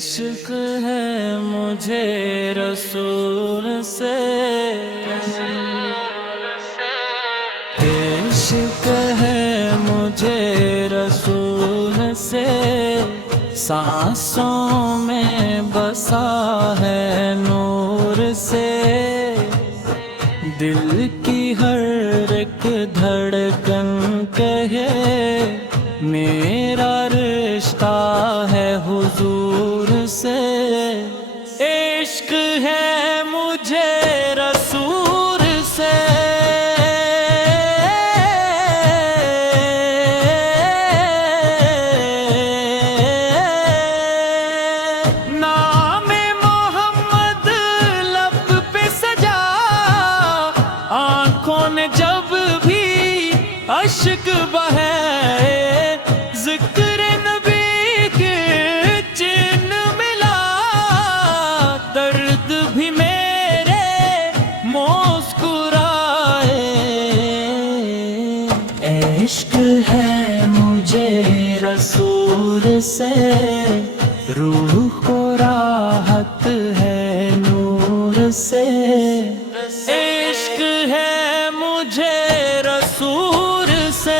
इश्क है मुझे रसूल से, इश्क है मुझे रसूल से, सांसों में बसा है नूर से। दिल की हर एक धड़कन कहे मेरा रिश्ता है हुजूर से। इश्क है मुझे रसूल से, नाम मोहम्मद लब पे सजा, आंखों ने जब भी अश्क बहे, जिक्र नबी के चिन्ह मिला, दर्द भी मेरे मुस्कुराए। इश्क है मुझे रसूल से, रूह को राहत है नूर से। इश्क है मुझे रसूल से,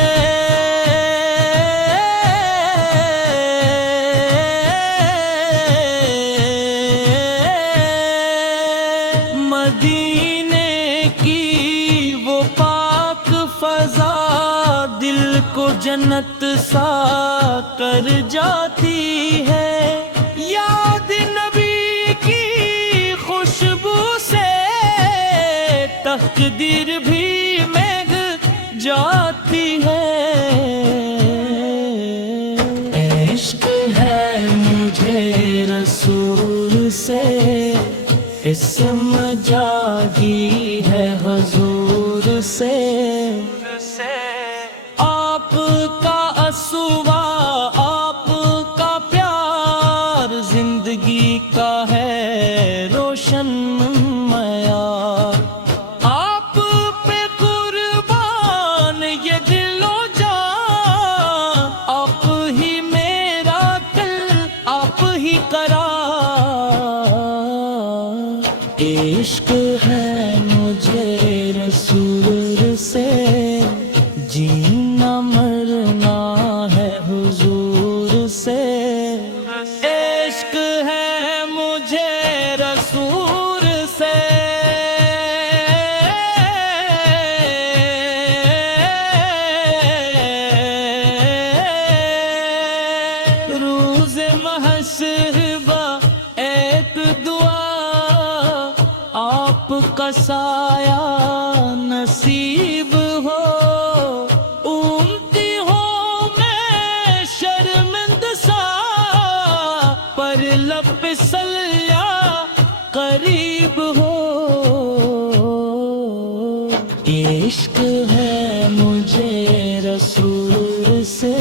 मदीने की वो पाक फजा दिल को जन्नत सा कर जाती है। याद नबी की खुशबू से तकदीर भी महक जाती है। इश्क है मुझे रसूल से, इस्म जागी है हुजूर से। आपका असवा आपका प्यार जिंदगी का है रोशन मयार। आप पे कुर्बान ये दिलो जान, आप ही मेरा कल आप ही करार। इश्क है मुझे रसूल से, जीना मरना है हुजूर से। इश्क है मुझे रसूल से, रोज़े महशबा एक दुआ, आपका साया नसीब हो। उम्ती हो मैं शर्मिंद सा, पर लब पे सल्ला करीब हो। इश्क है मुझे रसूल से,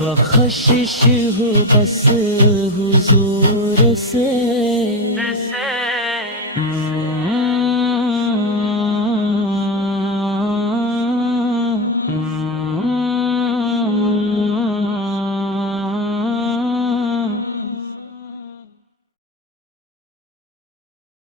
बख्शिश हो बस हुजूर से।